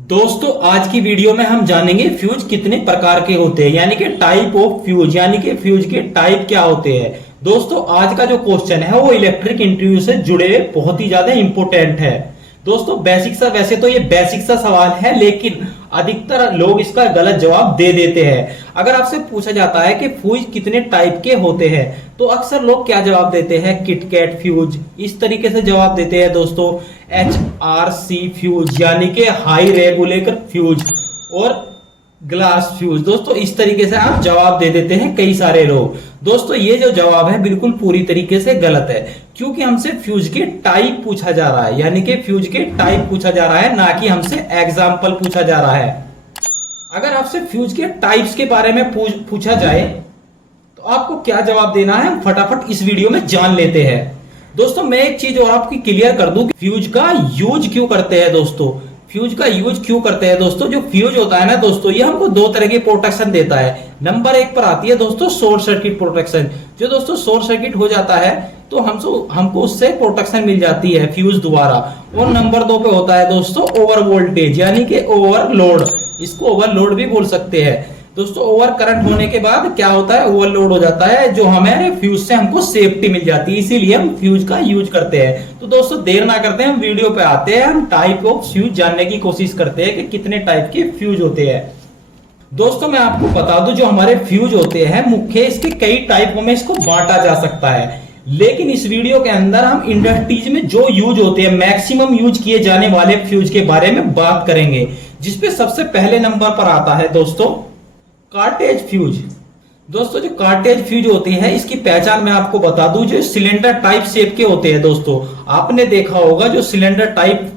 दोस्तों आज की वीडियो में हम जानेंगे फ्यूज कितने प्रकार के होते हैं, यानी कि टाइप ऑफ फ्यूज, यानी कि फ्यूज के टाइप क्या होते हैं। दोस्तों आज का जो क्वेश्चन है वो इलेक्ट्रिक इंटरव्यू से जुड़े बहुत ही ज्यादा इंपॉर्टेंट है। दोस्तों बेसिक सा, वैसे तो ये बेसिक सा सवाल है, लेकिन अधिकतर लोग इसका गलत जवाब दे देते हैं। अगर आपसे पूछा जाता है कि फ्यूज कितने टाइप के होते हैं तो अक्सर लोग क्या जवाब देते हैं, किटकैट फ्यूज, इस तरीके से जवाब देते हैं दोस्तों। HRC फ्यूज यानी कि हाई रेगुलेटर फ्यूज और ग्लास फ्यूज, दोस्तों इस तरीके से आप जवाब दे देते हैं कई सारे लोग। दोस्तों ये जो जवाब है बिल्कुल पूरी तरीके से गलत है, क्योंकि हमसे फ्यूज के टाइप पूछा जा रहा है, यानी कि फ्यूज के टाइप पूछा जा रहा है, ना कि हमसे एग्जाम्पल पूछा जा रहा है। अगर आपसे फ्यूज के टाइप्स के बारे में पूछा जाए तो आपको क्या जवाब देना है, हम फटाफट इस वीडियो में जान लेते हैं। दोस्तों मैं एक चीज और आपकी क्लियर कर दूं कि फ्यूज का यूज क्यों करते हैं। दोस्तों फ्यूज का यूज क्यों करते हैं, दोस्तों जो फ्यूज होता है ना दोस्तों, ये हमको दो तरह की प्रोटेक्शन देता है। नंबर एक पर आती है दोस्तों शॉर्ट सर्किट प्रोटेक्शन। जो दोस्तों शॉर्ट सर्किट हो जाता है तो हमको उससे प्रोटेक्शन मिल जाती है फ्यूज द्वारा। और नंबर दो पे होता है दोस्तों ओवर वोल्टेज, यानी कि ओवरलोड, इसको ओवरलोड भी बोल सकते हैं। दोस्तों ओवर करंट होने के बाद क्या होता है, ओवरलोड हो जाता है, जो हमारे फ्यूज से हमको सेफ्टी मिल जाती है, इसीलिए हम फ्यूज का यूज करते हैं। तो दोस्तों देर ना करते हैं, हम वीडियो पे आते हैं, हम टाइप ऑफ फ्यूज जानने की कोशिश करते हैं कि कितने टाइप के फ्यूज होते हैं। दोस्तों मैं आपको बता दूं, जो हमारे फ्यूज होते हैं मुख्य इसके कई टाइपों में इसको बांटा जा सकता है, लेकिन इस वीडियो के अंदर हम इंडस्ट्रीज में जो यूज होते हैं, मैक्सिमम यूज किए जाने वाले फ्यूज के बारे में बात करेंगे, जिसपे सबसे पहले नंबर पर आता है दोस्तों कार्टेज फ्यूज। दोस्तों जो कार्टेज फ्यूज होती है इसकी पहचान मैं आपको बता दूं, जो सिलेंडर टाइप शेप के होते हैं। दोस्तों आपने देखा होगा जो सिलेंडर टाइप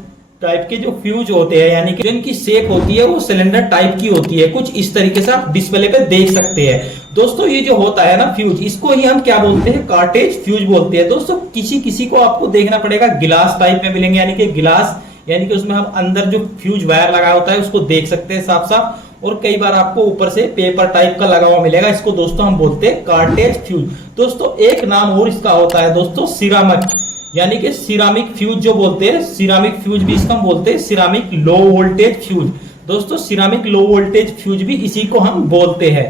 के जो फ्यूज होते हैं, यानी कि जिनकी शेप होती है वो सिलेंडर टाइप की होती है, कुछ इस तरीके से आप डिस्प्ले पे देख सकते हैं। दोस्तों ये जो होता है ना फ्यूज, इसको ही हम क्या बोलते हैं, कार्टेज फ्यूज बोलते हैं। दोस्तों किसी किसी को आपको देखना पड़ेगा गिलास टाइप में मिलेंगे, यानी कि गिलास, यानी कि उसमें हम अंदर जो फ्यूज वायर लगा होता है उसको देख सकते हैं साफ साफ, और कई बार आपको ऊपर से पेपर टाइप का लगा हुआ मिलेगा, इसको दोस्तों हम बोलते हैं कार्टेज फ्यूज। दोस्तों एक नाम और इसका होता है दोस्तों सिरामिक, यानी कि सिरामिक फ्यूज जो बोलते हैं, सिरामिक फ्यूज भी इसका हम बोलते हैं सिरामिक लो वोल्टेज फ्यूज। दोस्तों सिरामिक लो वोल्टेज फ्यूज भी इसी को हम बोलते हैं।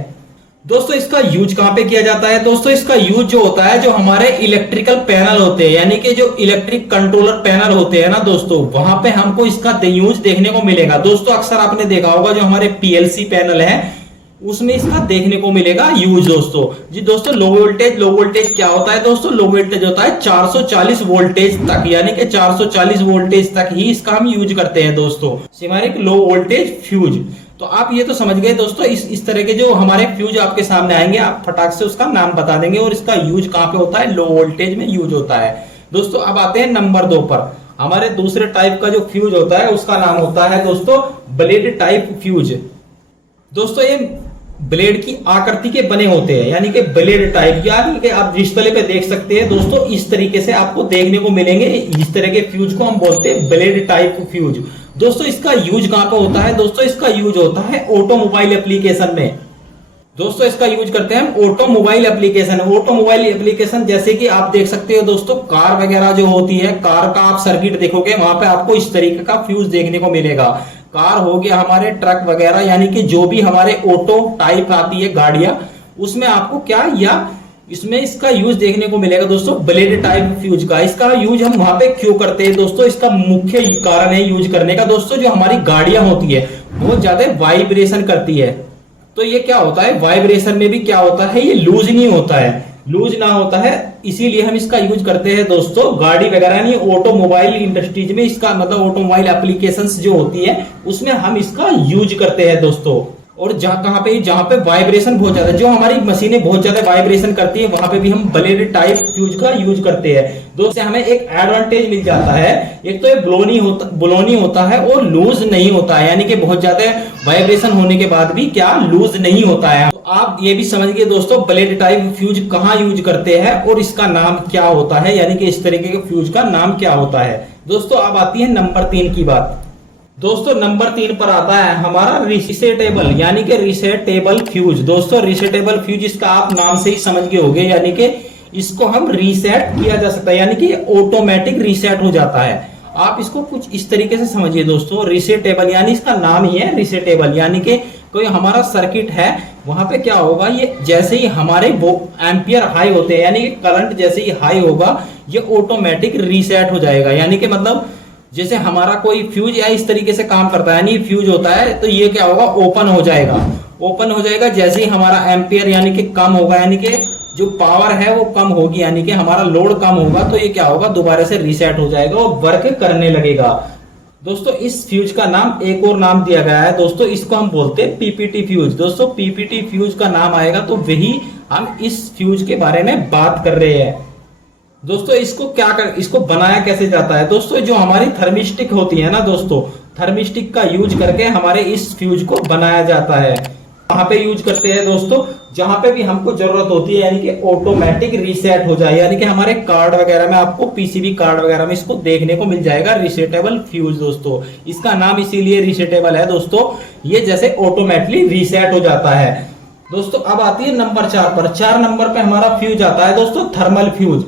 दोस्तों इसका यूज कहां पे किया जाता है, दोस्तों इसका यूज जो होता है, जो हमारे इलेक्ट्रिकल पैनल होते हैं, यानी कि जो इलेक्ट्रिक कंट्रोलर पैनल होते हैं ना दोस्तों, वहां पे हमको इसका यूज देखने को मिलेगा। दोस्तों अक्सर आपने देखा होगा जो हमारे PLC पैनल है उसमें इसका देखने को मिलेगा यूज। दोस्तों जी दोस्तों लो वोल्टेज क्या होता है, दोस्तों लो वोल्टेज होता है 440 वोल्टेज तक, यानी कि 440 वोल्टेज तक ही इसका हम यूज करते हैं दोस्तों, सिरामिक लो वोल्टेज फ्यूज। तो आप ये तो समझ गए दोस्तों, इस तरह के जो हमारे फ्यूज आपके सामने आएंगे आप फटाक से उसका नाम बता देंगे और इसका यूज कहां पे होता है, लो वोल्टेज में यूज होता है। दोस्तों अब आते हैं नंबर 2 पर। हमारे दूसरे टाइप का जो फ्यूज होता है उसका नाम होता है दोस्तों ब्लेड टाइप फ्यूज। दोस्तों ये ब्लेड की आकृति के बने होते हैं, यानी कि ब्लेड टाइप, यानी कि आप डिस्प्ले पे देख सकते हैं दोस्तों, इस तरीके से आपको देखने को मिलेंगे। इस तरह के फ्यूज को हम बोलते हैं ब्लेड टाइप फ्यूज। दोस्तों इसका यूज कहां पे होता है, दोस्तों इसका यूज होता है ऑटोमोबाइल एप्लीकेशन में। दोस्तों इसका यूज करते हैं ऑटोमोबाइल एप्लीकेशन। ऑटोमोबाइल एप्लीकेशन जैसे कि आप देख सकते हो दोस्तों, कार वगैरह जो होती है, कार का आप सर्किट देखोगे वहां पे आपको इस तरीके का फ्यूज देखने को मिलेगा। कार हो गया, हमारे ट्रक वगैरह, यानी कि जो भी हमारे ऑटो टाइप आती है गाड़ियां, उसमें आपको क्या या इसमें इसका यूज देखने को मिलेगा दोस्तों ब्लेड टाइप फ्यूज का। इसका यूज हम वहां पे क्यों करते हैं दोस्तों, इसका मुख्य कारण है यूज करने का दोस्तों, जो हमारी गाड़ियां होती है बहुत ज्यादा वाइब्रेशन करती है। तो ये क्या होता है, वाइब्रेशन में भी क्या होता है, ये लूज नहीं होता है, लूज ना होता है, इसीलिए हम इसका यूज करते हैं दोस्तों गाड़ी वगैरह नहीं, ऑटोमोबाइल इंडस्ट्रीज में इसका मतलब ऑटोमोबाइल एप्लीकेशंस जो होती है उसमें हम इसका यूज करते हैं दोस्तों। और जहां पे वाइब्रेशन बहुत ज्यादा, जो हमारी मशीनें बहुत ज्यादा वाइब्रेशन करती है, वहां पे भी हम ब्लेड टाइप फ्यूज का यूज करते हैं। दोस्तों हमें एक एडवांटेज मिल जाता है, एक तो ये ब्लोनी होता है और लूज नहीं होता है, यानी कि बहुत ज्यादा वाइब्रेशन होने के बाद भी क्या लूज नहीं होता है। तो आप ये भी समझ गए दोस्तों ब्लेड टाइप फ्यूज कहाँ यूज करते हैं और इसका नाम क्या होता है, यानी कि इस तरीके के फ्यूज का नाम क्या होता है। दोस्तों अब आती है नंबर 3 की बात। दोस्तों नंबर 3 पर आता है हमारा रिसेटेबल, यानी कि रिसेटेबल फ्यूज। दोस्तों रिसेटेबल फ्यूज इसका आप नाम से ही समझ गए होंगे, यानी कि इसको हम रीसेट किया जा सकता है, यानी कि ऑटोमेटिक रीसेट हो जाता है। आप इसको कुछ इस तरीके से समझिए दोस्तों, रिसेटेबल यानी इसका नाम ही है रिसेटेबल, यानी कि कोई हमारा सर्किट है, वहां पे क्या होगा, ये जैसे ही हमारे वो एम्पियर हाई होते हैं, यानी कि करंट जैसे ही हाई होगा ये ऑटोमेटिक रीसेट हो जाएगा। यानी कि मतलब जैसे हमारा कोई फ्यूज या इस तरीके से काम करता है, यानी फ्यूज होता है तो ये क्या होगा, ओपन हो जाएगा। ओपन हो जाएगा जैसे ही हमारा एम्पियर यानी कि कम होगा, यानी कि जो पावर है वो कम होगी, यानी कि हमारा लोड कम होगा, तो ये क्या होगा, दोबारा से रीसेट हो जाएगा और वर्क करने लगेगा। दोस्तों इस फ्यूज का नाम एक और नाम दिया गया है दोस्तों, इसको हम बोलते हैं पीपीटी फ्यूज। दोस्तों पीपीटी फ्यूज का नाम आएगा तो वही हम इस फ्यूज के बारे में बात कर रहे हैं। दोस्तों इसको बनाया कैसे जाता है, दोस्तों जो हमारी थर्मिस्टिक होती है ना दोस्तों, थर्मिस्टिक का यूज करके हमारे इस फ्यूज को बनाया जाता है। वहां पे यूज करते हैं दोस्तों जहां पे भी हमको जरूरत होती है, यानी कि ऑटोमेटिक रीसेट हो जाए, यानी कि हमारे कार्ड वगैरह में, आपको पीसीबी कार्ड वगैरह में इसको देखने को मिल जाएगा रिसेटेबल फ्यूज। दोस्तों इसका नाम इसीलिए रिसेटेबल है दोस्तों, ये जैसे ऑटोमेटिकली रीसेट हो जाता है। दोस्तों अब आती है नंबर 4 पर। 4 नंबर पे हमारा फ्यूज आता है दोस्तों थर्मल फ्यूज।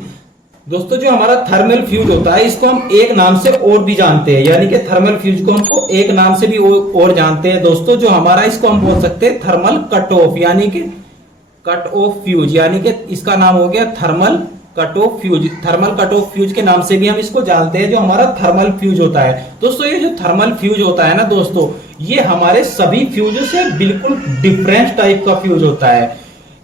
दोस्तों जो हमारा थर्मल फ्यूज होता है इसको हम एक नाम से और भी जानते हैं, यानी कि थर्मल फ्यूज को हमको एक नाम से भी और जानते हैं दोस्तों। जो हमारा इसको हम बोल सकते हैं थर्मल कट ऑफ, यानी कि कट ऑफ फ्यूज, यानी कि इसका नाम हो गया thermal cut off fuse. Thermal cut off fuse के नाम से भी हम इसको जानते हैं, जो हमारा थर्मल फ्यूज होता है। दोस्तों ये जो थर्मल फ्यूज होता है ना दोस्तों, ये हमारे सभी फ्यूजों से बिल्कुल डिफरेंट टाइप का फ्यूज होता है।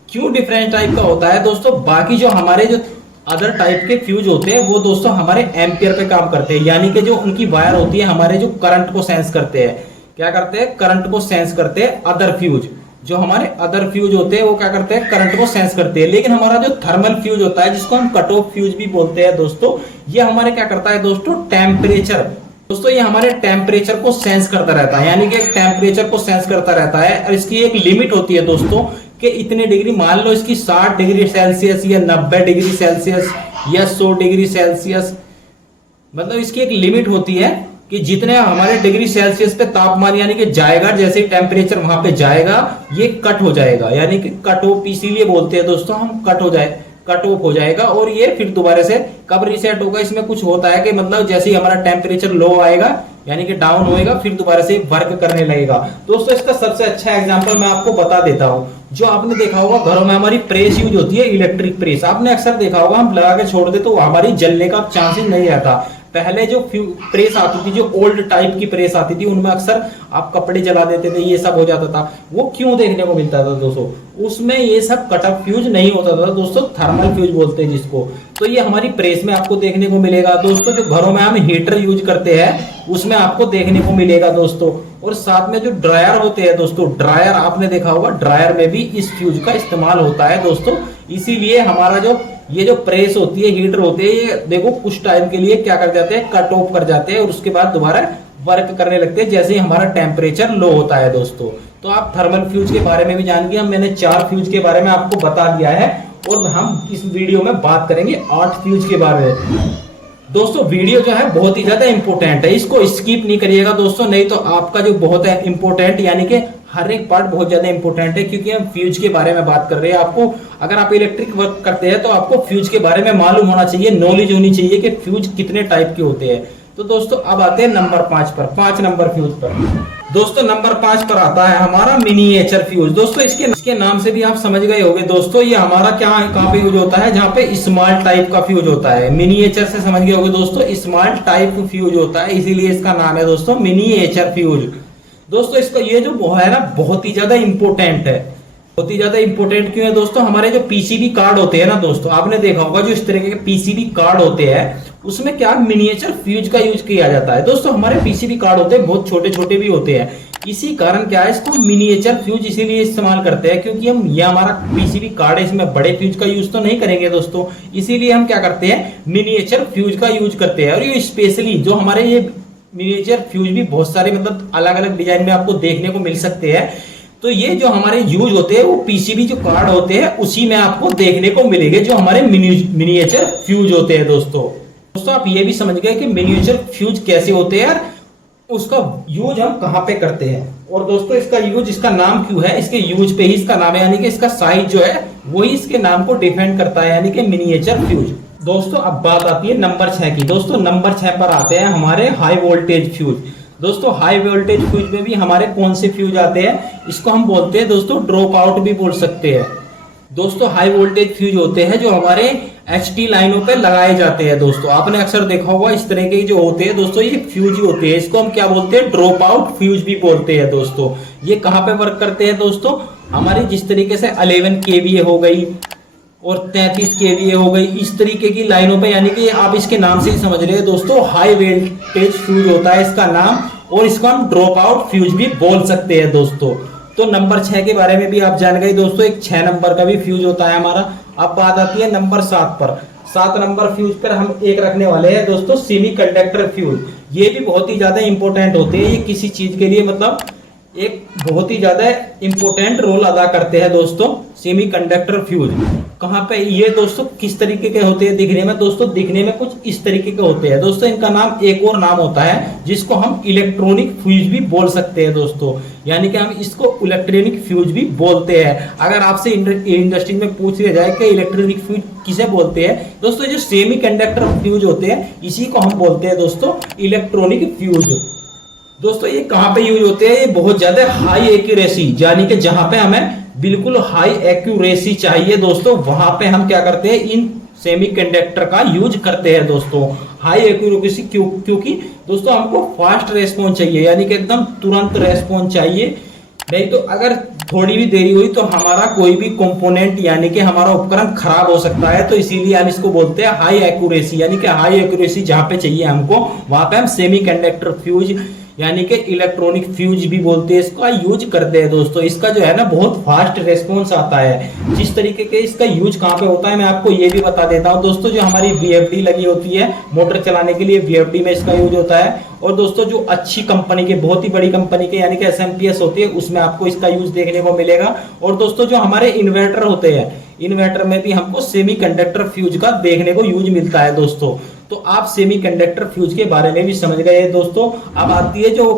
क्यों डिफरेंट टाइप का होता है दोस्तों, बाकी जो हमारे जो अदर टाइप के फ्यूज होते हैं वो दोस्तों हमारे एम्पियर पे काम करते हैं, यानी कि जो उनकी वायर होती है हमारे जो करंट को सेंस करते हैं, क्या करते हैं, करंट को सेंस करते हैं। अदर फ्यूज, जो हमारे अदर फ्यूज होते हैं वो क्या करते हैं, करंट को सेंस करते हैं। लेकिन हमारा जो थर्मल फ्यूज होता है, जिसको हम कट ऑफ फ्यूज भी बोलते हैं दोस्तों, ये हमारे क्या करता है दोस्तों, टेम्परेचर। दोस्तों ये हमारे टेम्परेचर को सेंस करता रहता है, यानी कि टेम्परेचर को सेंस करता रहता है, और इसकी एक लिमिट होती है दोस्तों कि इतने डिग्री, मान लो इसकी 60 डिग्री सेल्सियस या 90 डिग्री सेल्सियस या 100 डिग्री सेल्सियस, मतलब इसकी एक लिमिट होती है कि जितने हमारे डिग्री सेल्सियस पे तापमान यानी कि जाएगा, जैसे ही टेम्परेचर वहां पे जाएगा ये कट हो जाएगा, यानी कि कट ऑफ इसीलिए बोलते हैं दोस्तों हम, कट हो जाए, कट ऑफ हो जाएगा और ये फिर दोबारा से कब रीसेट होगा। इसमें कुछ होता है कि मतलब जैसे ही हमारा टेम्परेचर लो आएगा यानी कि डाउन होएगा, फिर दोबारा से वर्क करने लगेगा। दोस्तों इसका सबसे अच्छा एग्जांपल मैं आपको बता देता हूं। जो आपने देखा होगा घरों में हमारी प्रेस यूज होती है, इलेक्ट्रिक प्रेस, आपने अक्सर देखा होगा हम लगा के छोड़ दे तो हमारी जलने का चांसेस नहीं रहता। पहले जो प्रेस आती थी, जो ओल्ड टाइप की प्रेस आती थी, उनमें अक्सर आप कपड़े जला देते थे, ये सब हो जाता था। वो क्यों देखने को मिलता था दोस्तों, उसमें ये सब कट ऑफ फ्यूज नहीं होता था दोस्तों, थर्मल फ्यूज बोलते हैं जिसको। तो ये हमारी प्रेस में आपको देखने को मिलेगा दोस्तों। जो घरों में हम हीटर यूज करते हैं उसमें आपको देखने को मिलेगा दोस्तों। और साथ में जो ड्रायर होते हैं दोस्तों, ड्रायर आपने देखा होगा, ड्रायर में भी इस फ्यूज का इस्तेमाल होता है दोस्तों। इसीलिए हमारा जो ये जो प्रेस होती है, हीटर होते हैं, ये देखो कुछ टाइम के लिए क्या कर जाते हैं, कट ऑफ कर जाते हैं और उसके बाद दोबारा वर्क करने लगते हैं जैसे ही हमारा टेम्परेचर लो होता है दोस्तों। तो आप थर्मल फ्यूज के बारे में भी जान गए, मैंने 4 फ्यूज के बारे में आपको बता दिया है और हम इस वीडियो में बात करेंगे 8 फ्यूज के बारे में। दोस्तों वीडियो जो है बहुत ही ज्यादा इंपॉर्टेंट है, इसको स्किप नहीं करिएगा दोस्तों, नहीं तो आपका जो बहुत है इंपॉर्टेंट, यानी कि हर एक पार्ट बहुत ज्यादा इंपॉर्टेंट है, क्योंकि हम फ्यूज के बारे में बात कर रहे हैं। आपको अगर आप इलेक्ट्रिक वर्क करते हैं तो आपको फ्यूज के बारे में मालूम होना चाहिए, नॉलेज होनी चाहिए कि फ्यूज कितने टाइप के होते हैं। तो दोस्तों अब आते हैं नंबर 5 पर, 5 नंबर फ्यूज पर। दोस्तों नंबर 5 पर आता है हमारा मिनिएचर फ्यूज। दोस्तों इसके नाम से भी आप समझ गए होंगे दोस्तों, ये हमारा क्या कहाँ पे यूज होता है, जहाँ पे स्मॉल टाइप का फ्यूज होता है। मिनिएचर से समझ गए होंगे दोस्तों, स्मॉल टाइप फ्यूज होता है, इसीलिए इसका नाम है दोस्तों मिनिएचर फ्यूज। दोस्तों इसका ये जो है ना बहुत ही ज्यादा इंपॉर्टेंट है। बहुत ही ज्यादा इंपॉर्टेंट क्यों है दोस्तों, हमारे जो पीसीबी कार्ड होते हैं ना दोस्तों, आपने देखा होगा जो इस तरह के पीसीबी कार्ड होते हैं उसमें क्या मिनिएचर फ्यूज का यूज किया जाता है। दोस्तों हमारे पीसीबी कार्ड होते हैं बहुत छोटे छोटे भी होते हैं, इसी कारण क्या है इसको मिनिएचर फ्यूज इसीलिए इस्तेमाल करते हैं, क्योंकि हम ये हमारा पीसीबी कार्ड है, इसमें बड़े फ्यूज का यूज तो नहीं करेंगे दोस्तों, इसीलिए हम क्या करते हैं मिनिएचर फ्यूज का यूज करते हैं। और ये स्पेशली जो हमारे ये मिनिएचर फ्यूज भी बहुत सारे मतलब अलग अलग डिजाइन में आपको देखने को मिल सकते हैं। तो ये जो हमारे यूज होते हैं वो पीसीबी जो कार्ड होते हैं उसी में आपको देखने को मिलेंगे, जो हमारे मिनिएचर फ्यूज होते हैं दोस्तों। आप ये भी समझ गए कि मिनिएचर फ्यूज कैसे होते हैं, उसका यूज हम कहां पे करते हैं। और दोस्तों इसका यूज, इसका नाम क्यों है, इसके यूज पे ही इसका नाम है, यानी कि इसका साइज जो है वही इसके नाम को डिफाइन करता है, यानी कि मिनिएचर फ्यूज। दोस्तों अब बात आती है नंबर 6 की। दोस्तों नंबर 6 पर आते हैं हमारे हाई वोल्टेज फ्यूज। दोस्तों हाई वोल्टेज फ्यूज में भी हमारे कौन से फ्यूज आते हैं, इसको हम बोलते हैं दोस्तों ड्रॉप आउट भी बोल सकते हैं। दोस्तों हाई वोल्टेज फ्यूज होते हैं जो हमारे एचटी लाइनों पे लगाए जाते हैं। दोस्तों आपने अक्सर देखा होगा इस तरह के जो होते हैं दोस्तों, ये फ्यूज ही होते हैं। इसको हम क्या बोलते हैं, ड्रॉप आउट फ्यूज भी बोलते हैं। दोस्तों ये कहाँ पे वर्क करते हैं दोस्तों, हमारी जिस तरीके से 11 केवीए हो गई और 33 केवीए हो गई, इस तरीके की लाइनों पे, यानी कि आप इसके नाम से ही समझ रहे हैं दोस्तों, हाई वोल्टेज फ्यूज होता है इसका नाम, और इसको हम ड्रॉप आउट फ्यूज भी बोल सकते हैं। दोस्तों तो नंबर 6 के बारे में भी आप जान गए दोस्तों, एक 6 नंबर का भी फ्यूज होता है हमारा। अब बात आती है नंबर 7 पर। 7 नंबर फ्यूज पर हम एक रखने वाले हैं दोस्तों सेमीकंडक्टर फ्यूज। ये भी बहुत ही ज्यादा इंपॉर्टेंट होते हैं, ये किसी चीज के लिए मतलब एक बहुत ही ज्यादा इंपॉर्टेंट रोल अदा करते हैं दोस्तों सेमीकंडक्टर फ्यूज। कहाँ पे ये दोस्तों किस तरीके के होते हैं दिखने में, दोस्तों दिखने में कुछ इस तरीके के होते हैं। दोस्तों इनका नाम एक और नाम होता है जिसको हम इलेक्ट्रॉनिक फ्यूज भी बोल सकते हैं दोस्तों, यानी कि हम इसको इलेक्ट्रॉनिक फ्यूज भी बोलते हैं। अगर आपसे इंडस्ट्री में पूछ लिया जाए कि इलेक्ट्रॉनिक फ्यूज किसे बोलते हैं, दोस्तों जो सेमीकंडक्टर फ्यूज होते हैं इसी को हम बोलते हैं दोस्तों इलेक्ट्रॉनिक फ्यूज। दोस्तों ये कहाँ पे यूज होते हैं, ये बहुत ज्यादा हाई एक्यूरेसी, यानी कि जहां पे हमें बिल्कुल हाई एक्यूरेसी चाहिए दोस्तों, वहां पे हम क्या करते हैं, इन सेमीकंडक्टर का यूज करते हैं दोस्तों। हाई एक्यूरेसी क्योंकि दोस्तों हमको फास्ट रेस्पॉन्स चाहिए, यानी कि एकदम तुरंत रेस्पॉन्स चाहिए। नहीं तो अगर थोड़ी भी देरी हुई तो हमारा कोई भी कंपोनेंट यानी कि हमारा उपकरण खराब हो सकता है। तो इसीलिए हम इसको बोलते हैं हाई एक्यूरेसी, यानी कि हाई एक्यूरेसी जहां पे चाहिए हमको वहां पे हम सेमीकंडक्टर फ्यूज यानी कि इलेक्ट्रॉनिक फ्यूज भी बोलते हैं, इसका यूज करते हैं दोस्तों। इसका जो है ना बहुत फास्ट रेस्पॉन्स आता है। जिस तरीके के इसका यूज कहाँ पे होता है मैं आपको ये भी बता देता हूँ दोस्तों। जो हमारी वीएफडी लगी होती है मोटर चलाने के लिए, वीएफडी में इसका यूज होता है। और दोस्तों जो अच्छी कंपनी के, बहुत ही बड़ी कंपनी के यानी कि एसएमपीएस होती है, उसमें आपको इसका यूज देखने को मिलेगा। और दोस्तों जो हमारे इन्वर्टर होते हैं, इन्वर्टर में भी हमको सेमीकंडक्टर फ्यूज का देखने को यूज मिलता है दोस्तों। तो आप सेमीकंडक्टर फ्यूज के बारे में भी समझ गए दोस्तों। अब आती है जो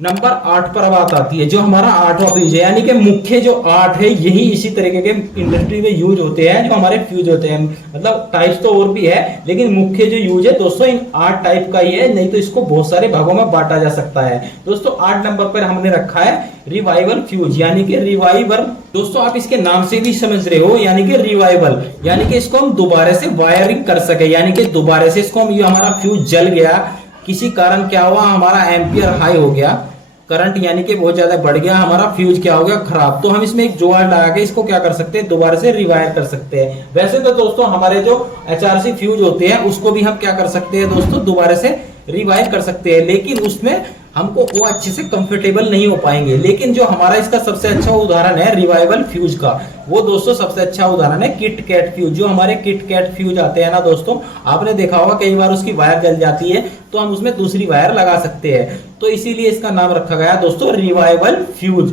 नंबर 8 पर बात आती है, जो हमारा 8वां फ्यूज है, यानी कि मुख्य जो 8 है यही इसी तरीके के इंडस्ट्री में यूज होते हैं जो हमारे फ्यूज होते हैं। मतलब टाइप्स तो और भी है, लेकिन मुख्य जो यूज है दोस्तों इन 8 टाइप का ही है, नहीं तो इसको बहुत सारे भागों में बांटा जा सकता है दोस्तों। 8 नंबर पर हमने रखा है रिवाइवल फ्यूज, यानी कि रिवाइवल। दोस्तों आप इसके नाम से भी समझ रहे हो, यानी कि रिवाइवल, यानी कि इसको हम दोबारा से वायरिंग कर सके, यानी कि दोबारा से इसको हम, ये हमारा फ्यूज जल गया, किसी कारण क्या हुआ, हमारा एम्पियर हाई हो गया, करंट यानी कि बहुत ज्यादा बढ़ गया, हमारा फ्यूज क्या हो गया, खराब। तो हम इसमें एक जुगाड़ लगा के इसको क्या कर सकते हैं, दोबारा से रिवायर कर सकते हैं। वैसे तो दोस्तों हमारे जो एचआरसी फ्यूज होते हैं उसको भी हम क्या कर सकते हैं दोस्तों, दोबारा से रिवायर कर सकते हैं, लेकिन उसमें हमको वो अच्छे से कंफर्टेबल नहीं हो पाएंगे। लेकिन जो हमारा इसका सबसे अच्छा उदाहरण है रिवाइवल फ्यूज का, वो दोस्तों सबसे अच्छा उदाहरण है किट कैट फ्यूज। जो हमारे किट कैट फ्यूज आते हैं ना दोस्तों, आपने देखा होगा कई बार उसकी वायर जल जाती है तो हम उसमें दूसरी वायर लगा सकते हैं, तो इसीलिए इसका नाम रखा गया दोस्तों रिवाइवल फ्यूज।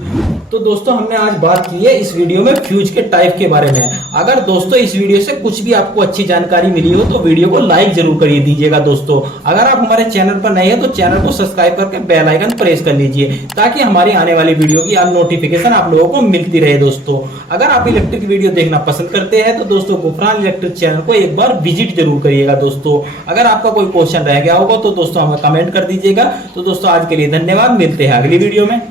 तो दोस्तों हमने आज बात की है इस वीडियो में फ्यूज के टाइप के बारे में। अगर दोस्तों इस वीडियो से कुछ भी आपको अच्छी जानकारी मिली हो तो वीडियो को लाइक जरूर करिए दीजिएगा दोस्तों। अगर आप हमारे चैनल पर नए हैं तो चैनल को सब्सक्राइब करके बेल आइकन प्रेस कर लीजिए, ताकि हमारी आने वाली वीडियो की नोटिफिकेशन आप लोगों को मिलती रहे दोस्तों। अगर आप इलेक्ट्रिक वीडियो देखना पसंद करते हैं तो दोस्तों गुफरान इलेक्ट्रिक चैनल को एक बार विजिट जरूर करिएगा दोस्तों। अगर आपका कोई क्वेश्चन रह गया होगा तो दोस्तों हमें कमेंट कर दीजिएगा। तो दोस्तों आज के लिए धन्यवाद, मिलते हैं अगली वीडियो में।